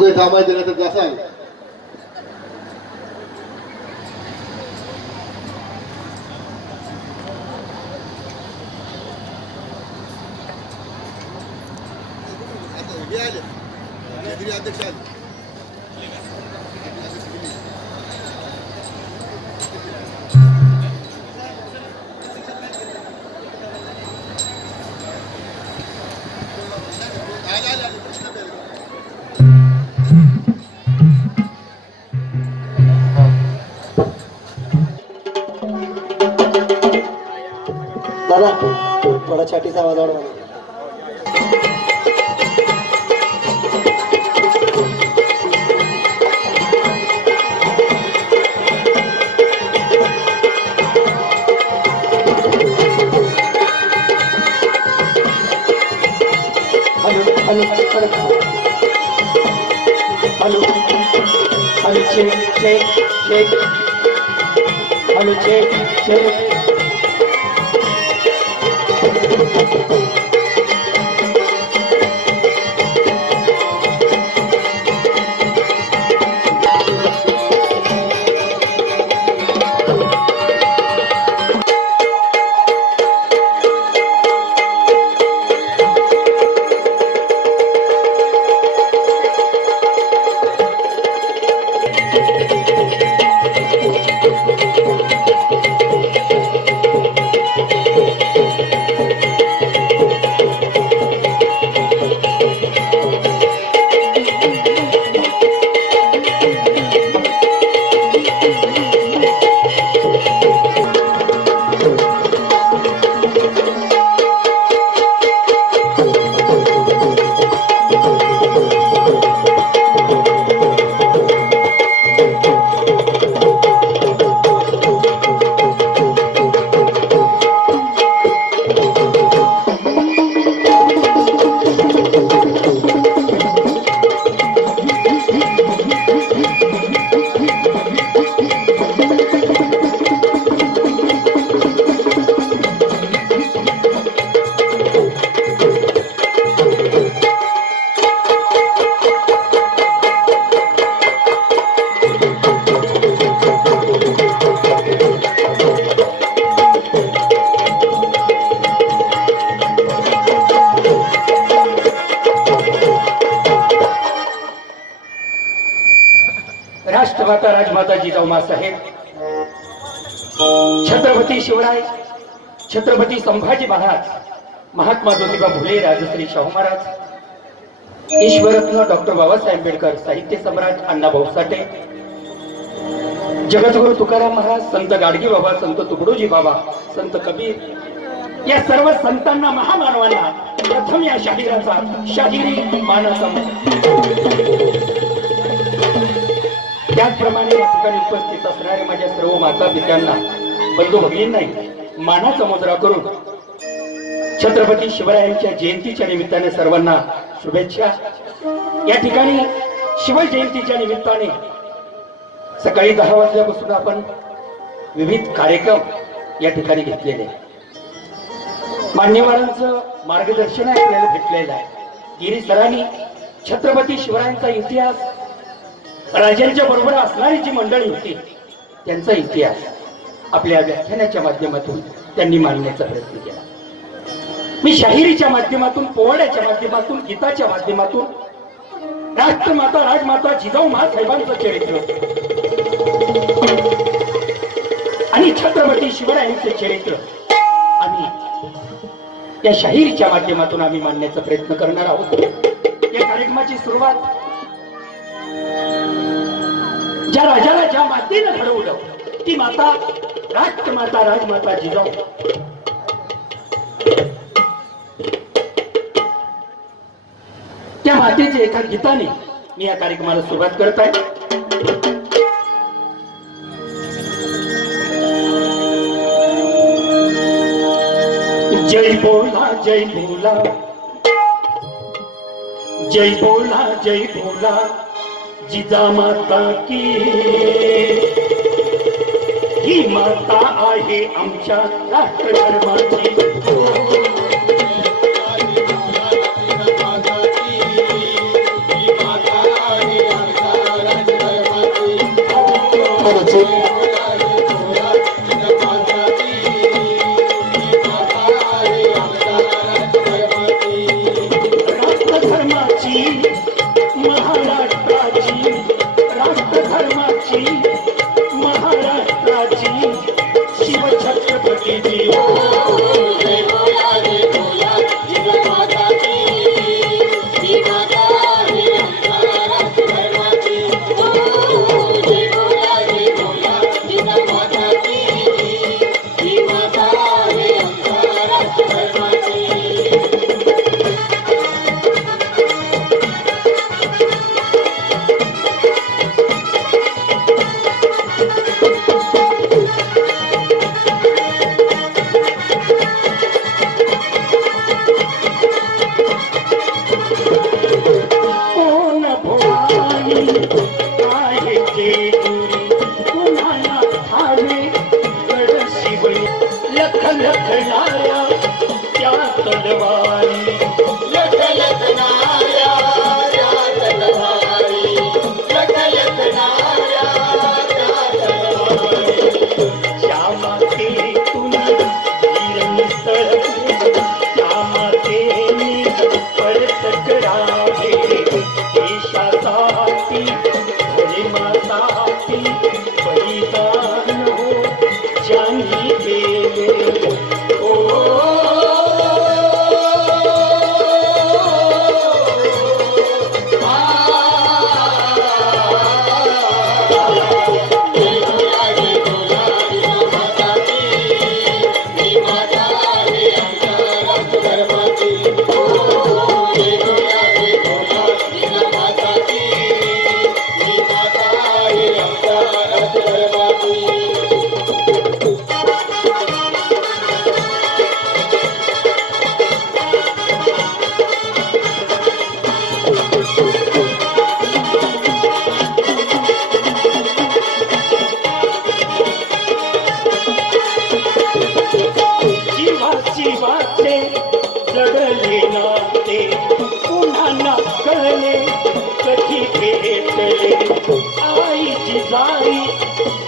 दोघे थांबायचे नाही तर जासाल. दादा थोडा छातीचा आवाज वाढवा. Hello hello hello check check check hello check check. राष्ट्रमाता राजमाता जिजाऊ माँसाहेब, छत्रपती शिवराय, छत्रपती संभाजी महाराज, महात्मा ज्योतिबा फुले, राजश्री शाहू महाराज, ईश्वररत्न डॉक्टर बाबासाहेब आंबेडकर, साहित्य सम्राट अण्णाभाऊ साठे, जगद्गुरु तुकाराम महाराज, संत गाडगे बाबा, संत तुकडोजी बाबा, संत कबीर, या सर्व संतांना, महामानवांना प्रथम या शाहिराचा शाहिरी मानाचा. त्याचप्रमाणे या ठिकाणी उपस्थित असणाऱ्या माझ्या सर्व माता पित्यांना, बंधू भगिनींनाही मानाचा मुजरा करून छत्रपती शिवरायांच्या जयंतीच्या निमित्ताने सर्वांना शुभेच्छा. या ठिकाणी शिवजयंतीच्या निमित्ताने सकाळी 10 वाजल्यापासून आपण विविध कार्यक्रम या ठिकाणी घेतलेले, मान्यवरांचं मार्गदर्शन आपल्याला भेटलेलं आहे. गिरी सरांनी छत्रपती शिवरायांचा इतिहास, राजांच्या बरोबर असणारी जी मंडळी होती त्यांचा इतिहास आपल्या व्याख्यानाच्या माध्यमातून त्यांनी मांडण्याचा प्रयत्न केला. मी शाहिरीच्या माध्यमातून, पोवाड्याच्या माध्यमातून, गीताच्या माध्यमातून राष्ट्रमाता राजमाता जिजाऊ माँसाहेबांचं चरित्र आणि छत्रपती शिवरायांचे चरित्र आम्ही या शाहिरीच्या माध्यमातून आम्ही मांडण्याचा प्रयत्न करणार आहोत. या कार्यक्रमाची सुरुवात ज्या राजाला ज्या मातेनं घडवलं ती माता राष्ट्रमाता राजमाता जिजाऊ, त्या मातेच्या एका गीताने मी या कार्यक्रमाला सुरुवात करत आहे. जय बोला जय बोला, जय बोला जय बोला जिजा माता की, ही माता आहे आमच्या राष्ट्रधर्माची. ही माता आहे लखणाऱ्या त्या तलवारी लखणाऱ्या त्या तलवारी लखणाऱ्या त्या तलवारी त्या मातेतून वीर मिसळते त्या मातेने परत करावे देशासाठी धर्मासाठी बलिदान हो ज्यांनी केले जीवाचे जडले नाते पुन्हा ना कळले कधी भेटले आईची जाई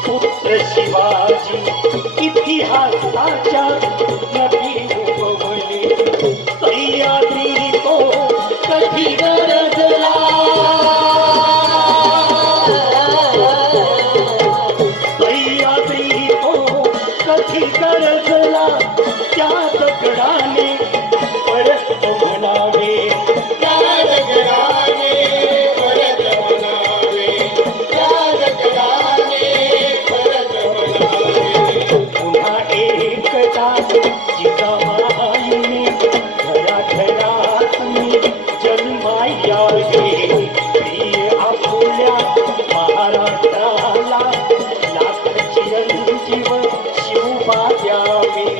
पुत्र शिवाजी इतिहासाच्या नदी उगवले सह्याद्री तो कधी गरजला सह्याद्री तो कधी गरजला त्या दगडाने परत म्हणावे त्या दगडाने परत म्हणावे त्या दगडाने परत म्हणावे पुन्हा एकदा जिजामाईने घराघरात मी जन्माया गे प्रिय आपुल्या महाराष्ट्राला लाख चिरंजीव शिवबा द्यावे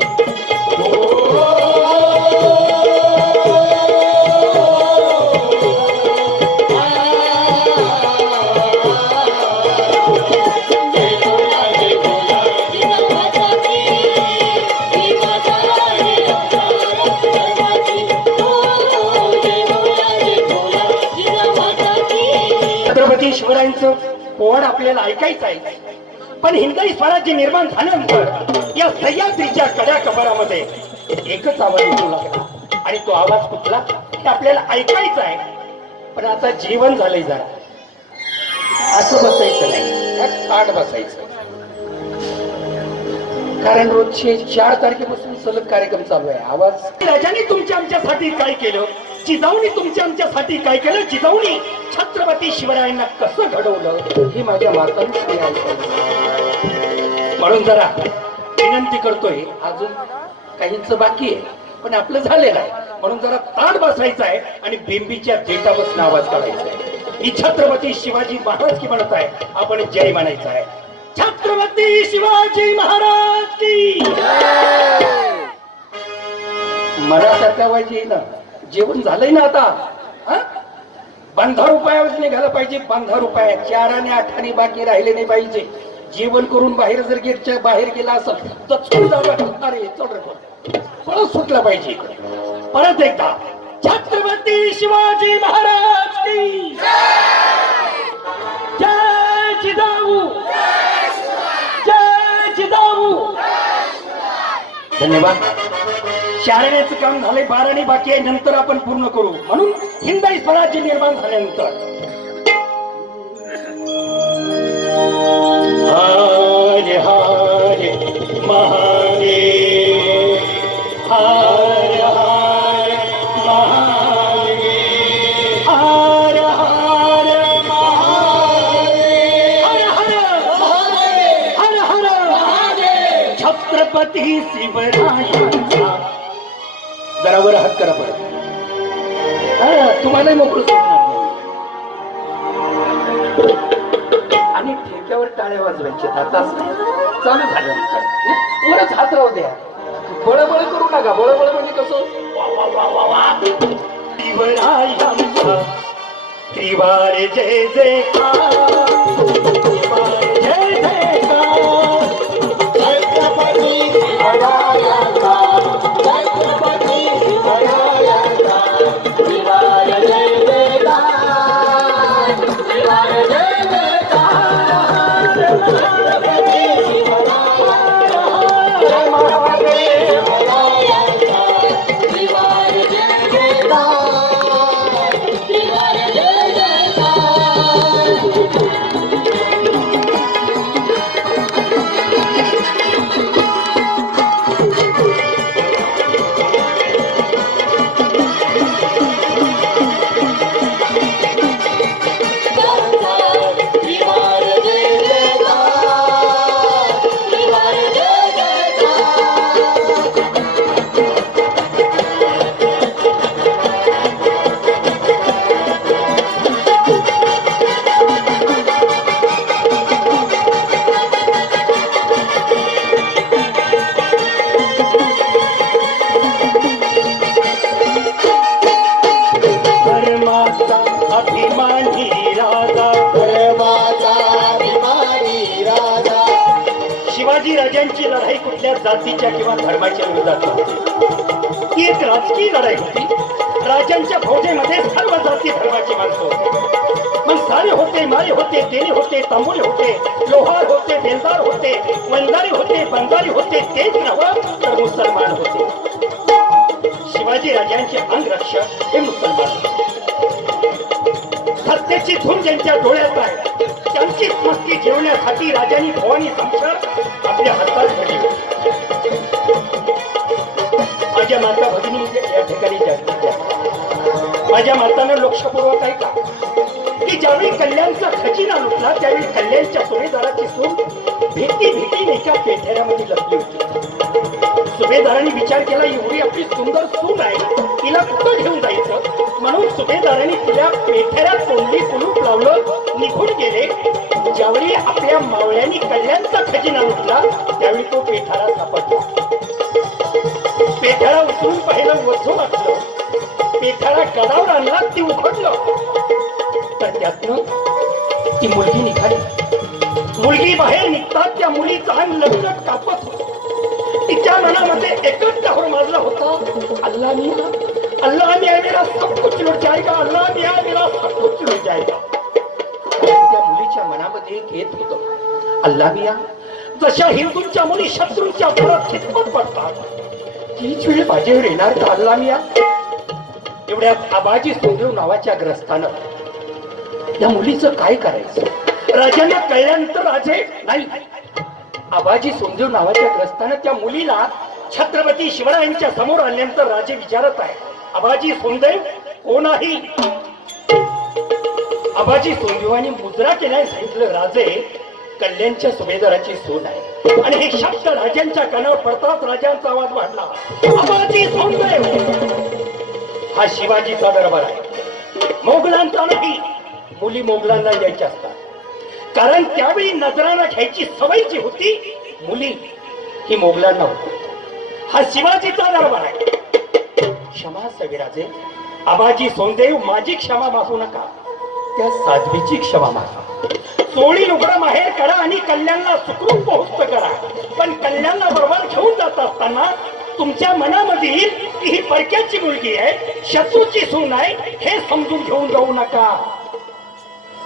छत्रपती शिवरायांचं पोवाड आपल्याला ऐकायचं आहे पण हिंदवी स्वराज्य निर्माण झाल्यानंतर या सह्याद्रीच्या कड्या कबरामध्ये एकच आवाज येऊ लागला आणि तो आवाज कुठला हे आपल्याला ऐकायचं आहे पण आता जीवन झालंय जरा असं बसायचं नाही ताट बसायचं कारण रोजचे 4 तारखेपासून सलग कार्यक्रम चालू आहे आवाज राजाने तुमच्या आमच्यासाठी काय केलं जिजाऊनी तुमच्या आमच्यासाठी काय केलं जिजाऊनी छत्रपती शिवरायांना कसं घडवलं हे माझ्या मातांनी म्हणून जरा विनंती करतोय अजून काहींच बाकी आहे पण आपलं झालेलं आहे म्हणून जरा ताट बसायचं आहे आणि बिंबीच्या देठापासून आवाज काढायचा आहे ही छत्रपती शिवाजी महाराज की म्हणत आहे आपण जय म्हणायचं आहे छत्रपती शिवाजी महाराज की मनासारखा पाहिजे ना जेवण झालंय ना आता 15 रुपयावर निघालं पाहिजे 15 रुपये 4 आणि 8 आणि बाकी राहिले नाही पाहिजे जेवण करून बाहेर जर गेटच्या बाहेर गेला असेल तर पळत सुटला पाहिजे परत एकदा छत्रपती शिवाजी महाराज की जय जिजाऊ जय जिजाऊ धन्यवाद शाळेचं काम झालंय 12 बाकी आहे नंतर आपण पूर्ण करू म्हणून हिंदवी स्वराज्य निर्माण झाल्यानंतर हरे हरे महादेव हरे हरे महादेव हरे हरे महादेव हरे हरे महादेव छत्रपती शिवरायांचा जरा वर हात करा परत तुम्हालाही मोकळं सोडणार आणि ठेक्यावर टाळ्या वाजवायचे आताच चालू झाल्यानंतर वरच हात राहू द्या बळबळ करू नका बळबळ म्हणजे कसं शिवरायांचा त्रिवार जय जयकार त्रिवार जय जयकार छत्रपती शिवरायांचा कुठल्या जातीच्या किंवा धर्माच्या विरोधात नव्हते. ती एक राजकीय लढाई होती. राजांच्या फौजेमध्ये सर्व जाती धर्माची माणसं होती. मग सारे होते, मारे होते, तेली होते, तांबुले होते, लोहार होते, बेलदार होते, वंजारी होते, बंगाली होते, तेच नव्हे तर मुसलमान होते. शिवाजी राजांचे अंगरक्षक हे मुसलमान होते. सत्तेची धूम ज्यांच्या डोळ्यात आहे त्यांची मस्ती जेवण्यासाठी राजांनी भवानी संसार आपल्या हातात धरली होती. माझ्या माता भगिनी या ठिकाणी जास्तीत जास्त माझ्या मातानं लक्षपूर्वक ऐका की ज्यावेळी कल्याणचा खजिना लुटला त्यावेळी कल्याणच्या सुभेदाराची सून भीतीने एका पेठेऱ्यामध्ये लपली होती. सुभेदारांनी विचार केला एवढी आपली सुंदर सून आहे तिला कुठं घेऊन जायचं म्हणून सुभेदारांनी तिला पेठेऱ्यात कोंडली कुलूप लावलं निघून गेले. ज्यावेळी आपल्या मावळ्यांनी कल्याणचा खजिना लुटला त्यावेळी तो पेठारा सापडला. पेठारा उचलून पाहिलं वजू वाटलं. पेठारा गडावर आणला ती उघडलं तर त्यातनं ती मुलगी निघाली. मुलगी बाहेर निघतात त्या मुलीचा अंग लटकट कापत होता. तिच्या मनामध्ये एकच डहोर माजला होता अल्लाह मियां मेरा सब कुछ लुट जाएगा, अल्लाह मियां मेरा सब कुछ लुट जाएगा. त्या मुलीच्या मनामध्ये एक येत होतं अल्लाह मियां जशा हिंदूंच्या मुली शत्रूंच्या पुढे खितपत पडतात तीच वेळ माझ्यावर येणार का अल्लाह मियां. एवढ्यात आबाजी सोंदेव नावाच्या ग्रस्तानं या मुलीचं काय करायचं राजांना कळल्यानंतर राजे नाही आबाजी सोंदेव नावाच्या ग्रस्तानं त्या मुलीला छत्रपती शिवरायांच्या समोर आणल्यानंतर राजे विचारत आहे आबाजी सोंदेव कोण आहे. आबाजी सोंदेवानी मुजरा केल्याने सांगितलं राजे कल्याणच्या सुभेदाराची सून आहे. आणि हे शब्द राजांच्या कानावर पडताच राजांचा आवाज वाढला आबाजी सोंदेव हा शिवाजीचा दरबार आहे मोगलांचा नाही. मुली मोगलांना यायच्या असतात कारण त्यावेळी नजराना घ्यायची सवय जी होती मुली ही मोगलांना होती. हा शिवाजीचा दरबार आहे. क्षमा सविराजे आबाजी सोंदेव माझी क्षमा मागू नका त्या साध्वीची क्षमा मागा. चोळी लुगडं माहेर करा आणि कल्याणला सुखरूप पोहोचत करा. पण कल्याणला बरोबर घेऊन जात असताना तुमच्या मनामधील की ही परक्याची मुलगी आहे शत्रूची सून आहे हे समजून घेऊन जाऊ नका.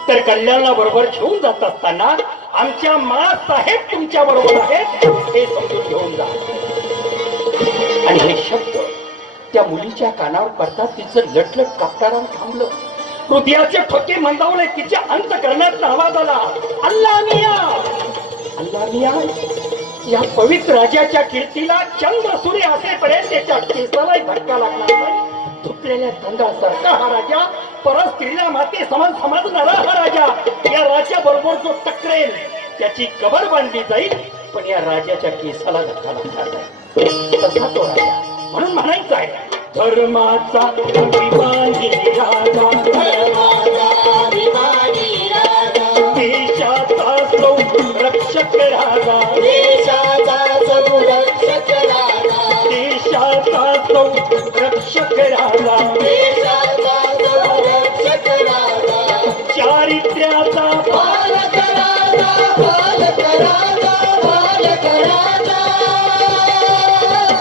तर कल्याणला बरोबर घेऊन जात असताना आमच्या मासाहेब तुमच्या बरोबर आहेत हे समजून घेऊन जा. आणि हे शब्द त्या मुलीच्या कानावर पडतात तिचं लटलट कापताना थांबलं. हृदयाचे ठोके मंदावले तिच्या अंत करण्यात आवाज आला अल्लाह मियां या पवित्र राजाच्या कीर्तीला चंद्र सूर्य असेपर्यंत त्याच्या केसालाही धक्का लागणार नाही. धुतलेल्या तंगासारखा हा राजा परत स्त्रीला माते समान समजणारा हा राजा या राजा बरोबर जो टकरेल त्याची कबर बांधली जाईल पण या राजाच्या केसाला धक्का लागणार नाही. तसा तो राजा म्हणून म्हणायचं आहे धर्माचा अभिमानी राजा देशाचा संरक्षक राजा देशाचा संरक्षक राजा देशाचा संरक्षक राजा देशाचा संरक्षक राजा चारित्र्याचा पालक राजा पालक राजा पालक राजा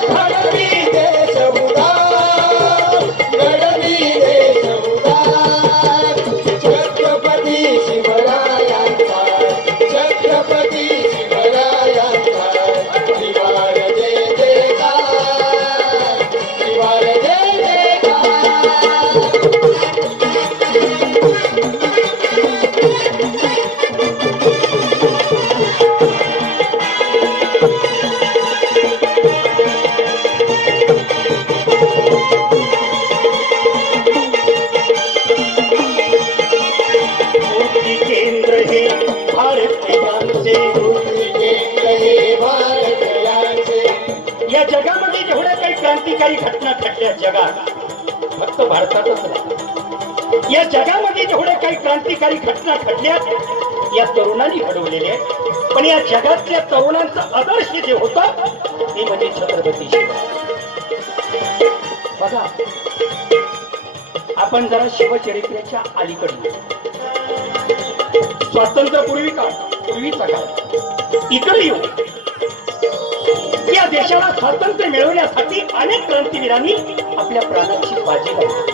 घडवी देश उदार घडवी देश उदार छत्रपती शिवरायांचा छत्रपती शिवरायांचा शिवार जय जयकार शिवार जय जयकार. बुद्धी केंद्र हे भारतीयांचे या जगामध्ये जेवढ्या काही क्रांतिकारी घटना घडल्या जगात फक्त भारतातच नाही या जगामध्ये जेवढ्या काही क्रांतिकारी घटना घडल्या या तरुणांनी घडवलेल्या आहेत. पण या जगातल्या तरुणांचा आदर्श जे होता ते म्हणजे छत्रपती शिवाजी. बघा आपण जरा शिवचरित्राच्या अलीकडे स्वातंत्र्यपूर्वीचा काळ इकडे येऊ या देशाला स्वातंत्र्य मिळवण्यासाठी अनेक क्रांतिवीरांनी आपल्या प्राणाची बाजी लावली।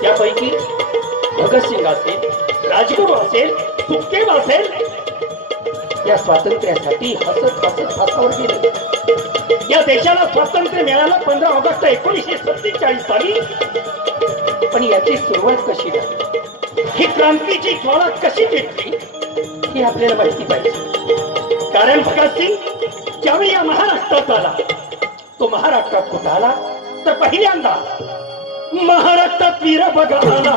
त्यापैकी भगतसिंग असेल, राजगुरू असेल, सुखदेव असेल, या स्वातंत्र्यासाठी हसत हसत फासावर गेले। या देशाला स्वातंत्र्य मिळालं 15 ऑगस्ट 1947 साली। पण याची सुरुवात कशी झाली, ही क्रांतीची ज्वाळा कशी पेटली, हे आपल्याला माहिती पाहिजे। कारण भगतसिंग ज्यावेळी या महाराष्ट्रात आला, तो महाराष्ट्रात कुठं आला तर पहिल्यांदा महाराष्ट्रात वीर बघा आला।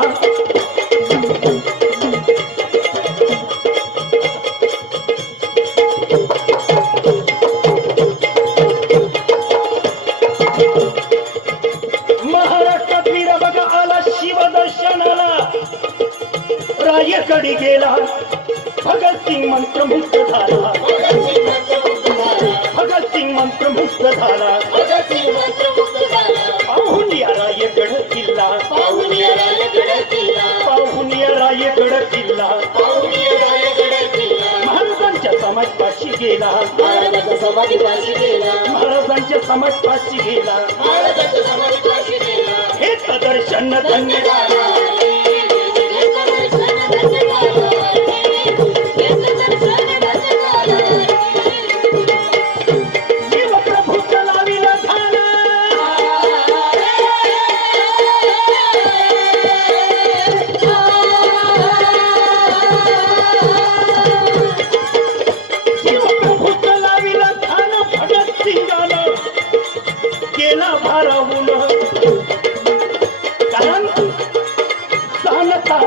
महाराष्ट्रात वीर बघा आला, शिवदर्शनाला रायगडी गेला, भगतसिंग मंत्रमुग्ध झाला, भगतसिंग मंत्रमुग्ध झाला, पाहून या रायगड किल्ला, पाहून या रायगड किल्ला, महाराजांच्या समाजपाशी गेला, महाराजांच्या समाजपाशी गेला, हे दर्शन धन्य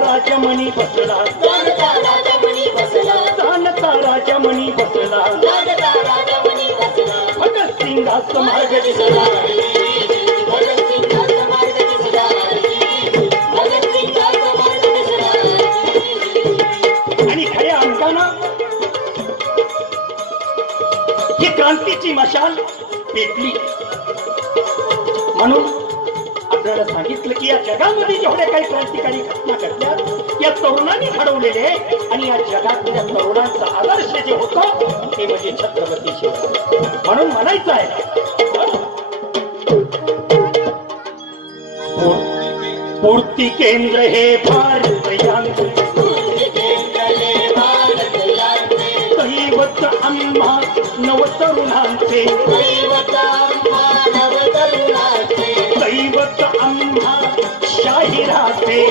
राजमणी बसला, जानता राजमणी बसला, भगतसिंगाचा मार्ग दिसला, आणि खऱ्या अंकानं ही क्रांतीची मशाल पेटली। म्हणून आपल्याला सांगितलं की या जगामध्ये जेवढ्या काही क्रांतिकारी घटना घडल्या या तरुणांनी घडवलेले, आणि या जगातल्या तरुणांचा आदर्श जे होतं ते म्हणजे छत्रपती शिवाजी। म्हणून म्हणायचं आहे, स्फूर्ती केंद्र हे भारत यांचे, दैवत आम्हा नवतरुणांचे, दैवत आम्हा शाहिराचे,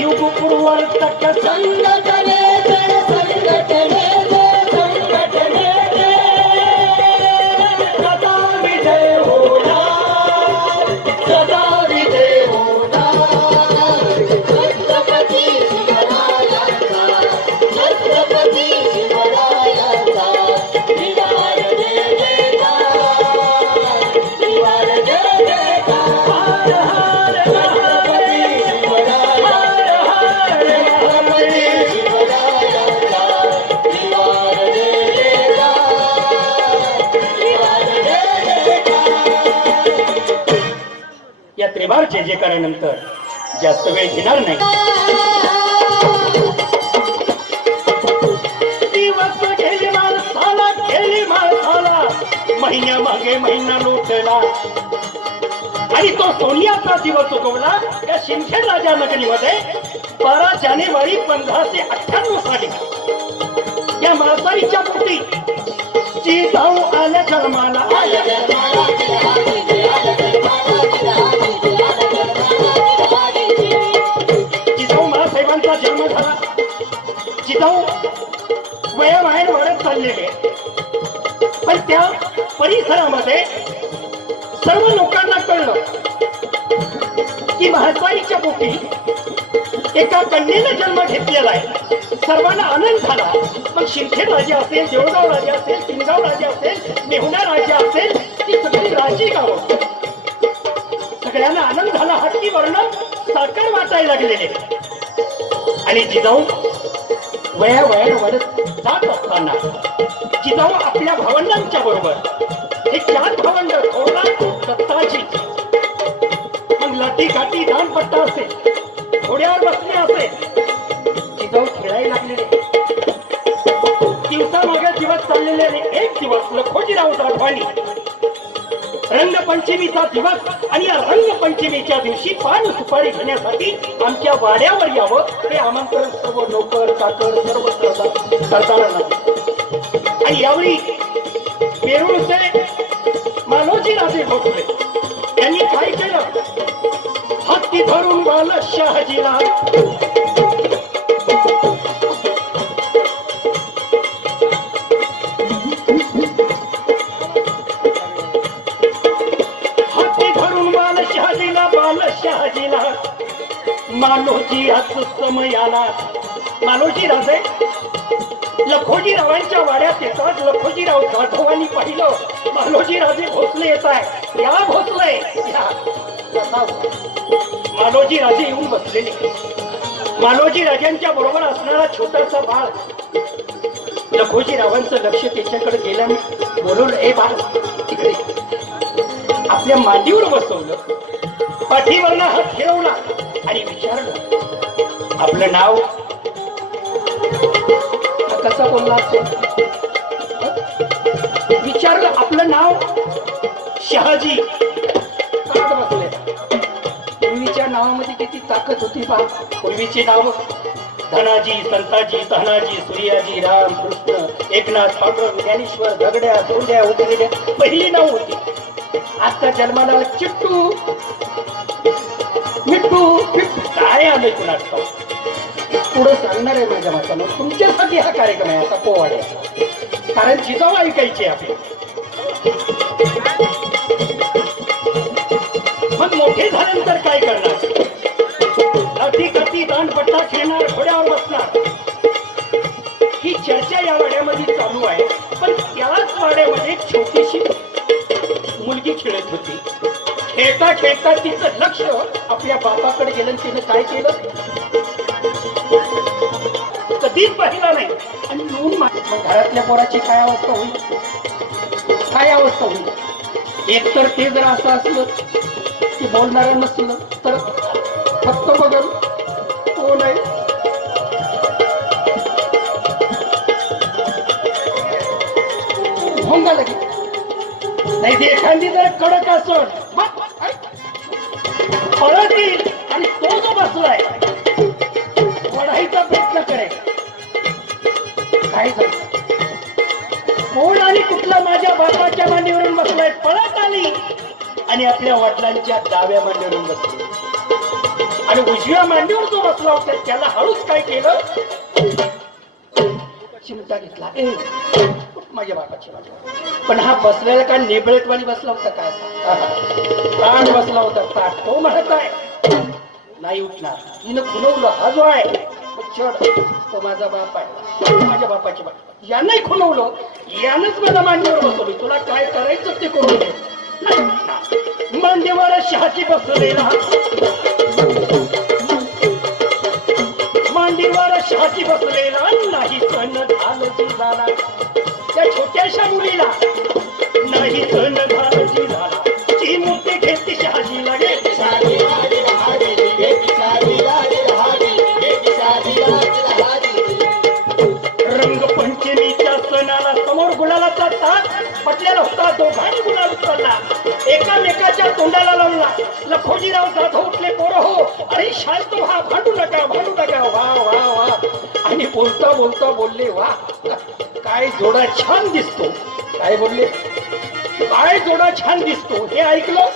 युग पूर्वर्तक संघटने सदा विजय होणार, सदा विजय होणार, छत्रपती शिवरायांचा, छत्रपती शिवरायांचा विवार जय जयकार, विवार जय जयकार, छत्रपती शिवरायांचा, छत्रपती शिवरायांचा विवार जय जयकार, विवार जय जयकार। या त्रिवार जय जयकारानंतर जास्त वेळ घेणार नाही। दिवस गेली माणसाला, गेली माणसाला, महिन्या मागे महिना लोटला, आणि तो सोनियाचा दिवस उगवला या शिंदखेड राजा नगरीमध्ये 12 जानेवारी 1598 साली। या माळसारीच्या पोटी जिजाऊ आल्या जन्माला, आल्या जन्माला, जिजाऊ महासाहेबांचा जन्म झाला। जिजाऊ वयाबाहेर वाढत चाललेले, पण त्या परिसरामध्ये सर्व लोकांना कळलं की महासाईच्या पोटी एका कन्येने जन्म घेतलेला आहे। सर्वांना आनंद झाला। मग शिंदखेड राजे असेल, देऊळगाव राजे असेल, पिंगाव राजे असेल, मेहुणा राजे असेल, ती सगळी राजी गावं, सगळ्यांना आनंद झाला। हत्ती वर्ण साखर वाटायला लागलेले, आणि जिजाऊ वयाबाहेर वाढत जात असताना जिजाऊ आपल्या भावंडांच्या बरोबर, हे 4 भावंड, थोरला, दत्ताजी, मग लाठी काठी दानपट्टा असेल, घोड्यावर बसणे असेल, जिजाऊ खेळायला लागलेले। दिवसा मागे लखोजीराव जाधवांनी रंगपंचमीचा दिवस आणि या रंगपंचमीच्या दिवशी पान सुपारी घेण्यासाठी आमच्या वाड्यावर यावं हे आमंत्रण सर्व नोकर चाकर सर्व सरदारांना. आणि यावेळी पेरूरचे मालोजी राजे भोसले यांनी काय केलं? हत्ती धरून बाल शहाजीला शहाजीला मालोजी आज समयाला. मालोजी राजे लखोजीरावांच्या वाड्यात येतात. लखोजीराव जाधवांनी पाहिलं मालोजी राजे भोसले येत आहे. या भोसले या. मालोजी राजे येऊन बसलेले. मालोजी राजांच्या बरोबर असणारा छोटासा बाळ लखोजीरावांचं लक्ष त्याच्याकडे गेल्याने बोलवलं, ए बाळ तिकडे. आपल्या मांडीवर बसवलं, पाठीवरनं हात फिरवला आणि विचारलं आपलं नाव. कसा बोलला असेल? विचारलं आपलं नाव. शहाजी. ताट बसले. पूर्वीच्या नावामध्ये किती ताकद होती बा. पूर्वीची नाव धनाजी, संताजी, तहनाजी, सूर्याजी, राम, कृष्ण, एकनाथ, पांडुरंग, ज्ञानेश्वर, दगड्या, धोंड्या, उतरड्या पहिली नाव होती. आता जन्माला चिट्टू मिट्टू काय आलंय कुणाच पुढं सांगणार आहे माझ्या मातानं. तुमच्यासाठी हा कार्यक्रम आहे आता पोवाड्याचा. कारण जिजाऊ ऐकायची आपली. मग मोठे झाल्यानंतर काय करणार? लाठी कती दांडपट्टा खेळणार, घोड्यावर बसणार. ही चर्चा या वाड्यामध्ये चालू आहे. पण त्याच वाड्यामध्ये छोटीशी मुलगी खेळत होती. खेळता खेळता तिचं लक्ष आपल्या बापाकडे गेलं. तिने काय केलं? कधीच पाहिला नाही. आणि मग घरातल्या पोराची काय अवस्था होईल? काय अवस्था होईल? एकतर ते जर असं असलं की बोलणारं नसलं तर फक्त बघल कोण आहे. भोंगा लागेल. नाही ते एखादी जर कडक असत पळत येईल आणि तो जो बसलाय वढायचा प्रयत्न करेल. काय झालं? कोण आणि कुठला माझ्या बापाच्या मांडीवरून बसलाय? पळत आली आणि आपल्या वडिलांच्या डाव्या मांडीवरून बसली. आणि उजव्या मांडीवर जो बसला होता त्याला हळूच काय केलं? चिमटा घेतला. माझ्या बापाची मांडीवर. पण हा बसलेला का नेबळेटवाणी बसला होता? काय ताट बसला होता. ताट. तो म्हणत आहे नाही उठणार. तिनं खुलवलं. हा जो आहे चढ तो माझा बाप आहे. माझ्या बापाची बाप. यानंही खुलवलं. यानंच माझ्या मांडीवर बसवली. तुला काय करायचं ते करू दे. मांडीवर शहाजी बसलेला. मांडीवर शहाजी बसलेला नाही सण झालं झाला. त्या छोट्याशा मुलीला नाही सण झालं झाला. ती मूर्ती घेतली शहाजी लागे. रंगपंचमीच्या सणाला समोर गुलालाचा ताट पटलेला होता. दोघांनी गुलाल उचलला. एकामेकाच्या तोंडाला लावला. लखोजीराव जाधव उठले. पोरं हो, अरे शांत व्हा, भांडू नका, भांडू नका. वा वा वा. आणि बोलता बोलता बोलले वा काय जोडा छान दिसतो. काय बोलले? काय जोडा छान दिसतो. हे ऐकलं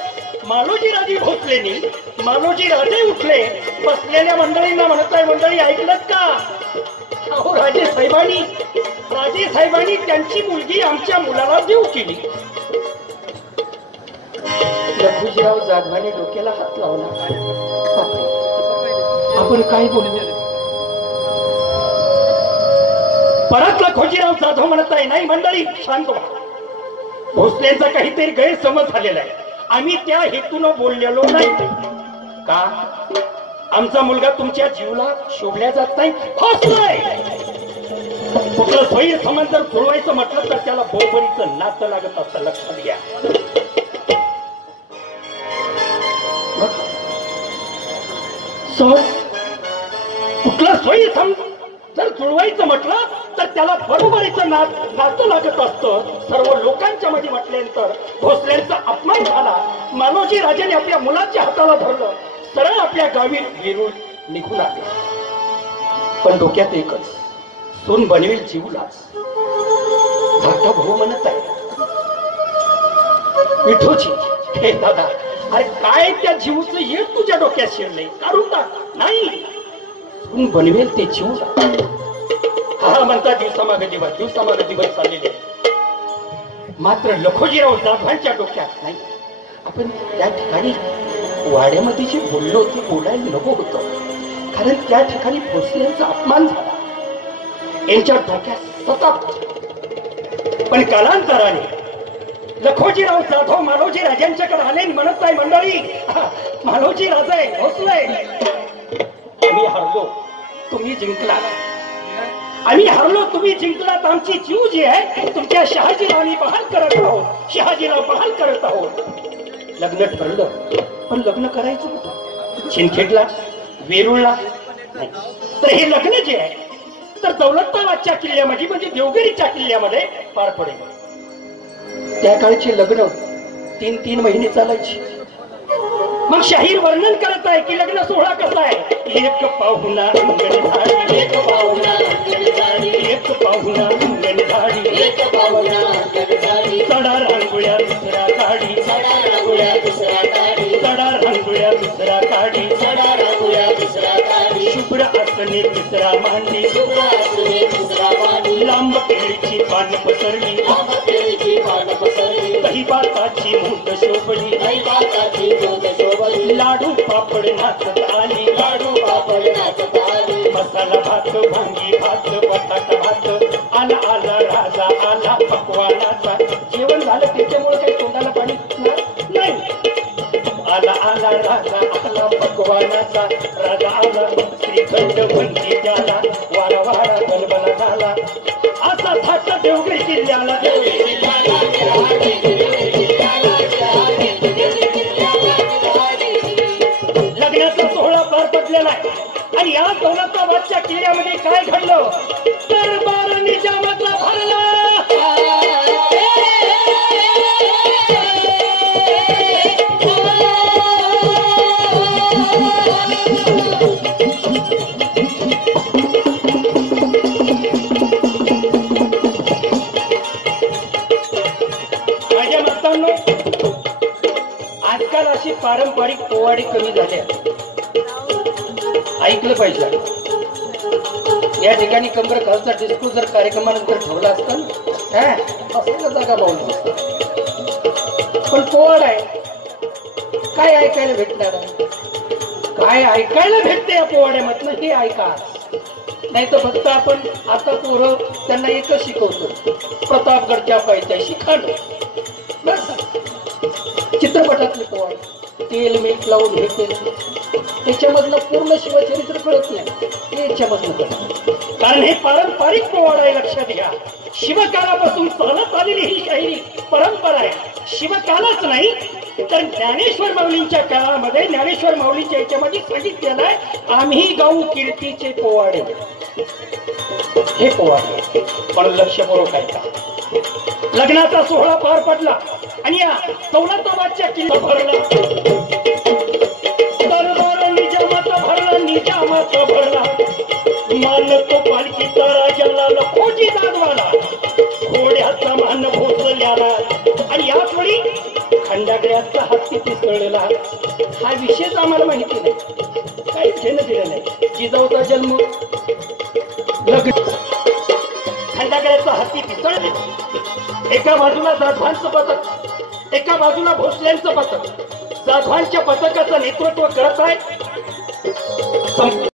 मालोजी राजे भोसलेनी. मालोजी राजे उठले. बसलेल्या मंडळींना म्हणत आहे, मंडळी ऐकलं का? अहो राजे साहेबांनी त्यांची मुलगी आमच्या मुलाला देऊ केली. लखोजीराव जाधवाने डोक्याला हात लावला. आपण काय बोलू? परत लखोजीराव जाधव म्हणत आहे, नाही मंडळी शांत व्हा. भोसलेंचा काहीतरी गैरसमज झालेला आहे. आम्ही त्या हेतून बोललेलो नाही. का? आमचा मुलगा तुमच्या जीवला शोभल्या जात नाही. फसलाय. कुठलं स्वैर समाज जर जुळवायचं म्हटलं तर त्याला बोबरीचं नातं लागत असतं. लक्षात घ्या. कुठलं स्वैर जर जुळवायचं म्हटलं तर त्याला बरोबरीचं नातं लागत असतं. सर्व लोकांच्या मध्ये म्हटल्यानंतर भोसल्यांचा अपमान झाला. मालोजी राजाने आपल्या मुलाच्या हाताला धरलं, सरळ आपल्या गावी वेरूळ निघून आले. पण डोक्यात एकच, सून बनवेल जीवलाच. धाकटा भाऊ म्हणत आहे, विठोजी, हे दादा, अरे काय त्या जीवचं ये तुझ्या डोक्यात शिरले, काढून टाक. नाही, सून बनवेल ते जीवला. हा म्हणता दिवसामागे दिवस चाललेले. मात्र लखोजीराव जाधवांच्या डोक्यात नाही, आपण त्या ठिकाणी वाड्यामध्ये जे बोललो ते बोलायला नको होतं, कारण त्या ठिकाणी भोसल्यांचा अपमान झाला. यांच्या डोक्यात सतत. पण कालांतराने लखोजीराव जाधव मालोजी राजांच्याकडे आले आणि म्हणत आहे, मंडळी, मालोजी राजा आहे, भोसले, आम्ही हरलो, तुम्ही जिंकला. आम्ही हरलो, तुम्ही जिंकलात. आमची जीव जी आहे तुमच्या शहाजीला आम्ही बहाल करत आहोत, शहाजीला बहाल करत आहोत. लग्न ठरलं, पण लग्न करायचं होतं शिंदखेडला, वेरूळला नाही. तर हे लग्न जे आहे तर दौलताबादच्या किल्ल्यामध्ये म्हणजे देवगिरीच्या किल्ल्यामध्ये पार पडेल. त्या काळचे लग्न 3-3 महिने चालायचे. मग शाहीर वर्णन करत आहे की लग्न सोहळा कसा आहे. एक पाहुणा अंगण झाडी, एक पाहुणा अंगण झाडी, एक पाहुणा अंगण झाडी, एक पाहुणा अंगण झाडी. चढा रांगोळ्या दुसरा काढी, चढा रांगोळ्या दुसरा काढी, चढा रांगोळ्या दुसरा काढी, चढा रांगोळ्या दुसरा काढी. शुभ्र आसने दुसरा मांडी, शुभ्र आसने दुसरा मांडी. लांब केळीची पान पसरली, लांब केळीची पान पसरली. दही भाताची मूठ शोभली, दही भाताची मूठ शोभली. लाडू पापड नाचत आली, लाडू पापड नाचत आली. मसाला भात, भांगी भात, बटाटा भात. आला आला राजा आला पकवानाचा. जेवण झालं त्याच्यामुळे काही तोंडाला पाणी सुटणार नाही. आला आला राजा आला पकवानाचा. राजा आला, श्रीखंड भंगी द्याला, वारा वारा गलबला झाला. असा थाट देवगिरी किल्ल्याला, देवगिरी किल्ल्याला, लग्नाचा सोहळा पार पडलेला आहे. आणि या दौलताबादच्या किल्ल्यामध्ये काय घडलं, दरबार निजामातला भरला. माझ्या मतांनो, आजकाल अशी पारंपरिक पोवाडे कमी झाल्या. ऐकलं पाहिजे. या ठिकाणी कंबर खालचा डिस्को जर कार्यक्रमानंतर ठेवला असता ना, जागा पाहून पण पोवाड आहे, काय ऐकायला भेटणार आहे, काय ऐकायला भेटते या पोवाड्यामधनं हे ऐका. नाही तर फक्त आपण आता पोरं त्यांना एकच शिकवतो, प्रतापगडच्या पायथ्याशी खाणं बस. चित्रपटातले पोवाड तेल मीठ लावून हे केलं, त्याच्यामधलं पूर्ण शिवचरित्र कळत नाही, हे याच्यामधलं कळत. कारण हे पारंपरिक पोवाड आहे, लक्षात घ्या. शिवकालापासून चालत आलेली ही शाहिरी परंपरा आहे. शिवकालाच नाही तर ज्ञानेश्वर माऊलींच्या काळामध्ये, ज्ञानेश्वर माऊलींच्या याच्यामध्ये सांगितलेलं आहे, आम्ही गाऊ कीर्तीचे पोवाडे. हे पोवाडे पण लक्षपूर्वक ऐका. लग्नाचा सोहळा पार पडला आणि या दौलताबादच्या किल्ला भरला. दरबार निजामाचा भरला, निजामाचा भरला. मानतो पालखीचा राजाला, लखोजी जाधवाला. घोड्याचा मान भोसल्याला. आणि याच वेळी खंडागळ्याचा हत्ती पिसळलेला. हा विषयच आम्हाला माहिती नाही, काहीच घेणं दिलं नाही. जिजाऊचा जन्म, लग्न, खंडागळ्याचा हत्ती पिसळले. एका बाजूला जाधवांचं पथक, एका बाजूला भोसल्यांचं पथक. जाधवांच्या पथकाचं नेतृत्व करत आहे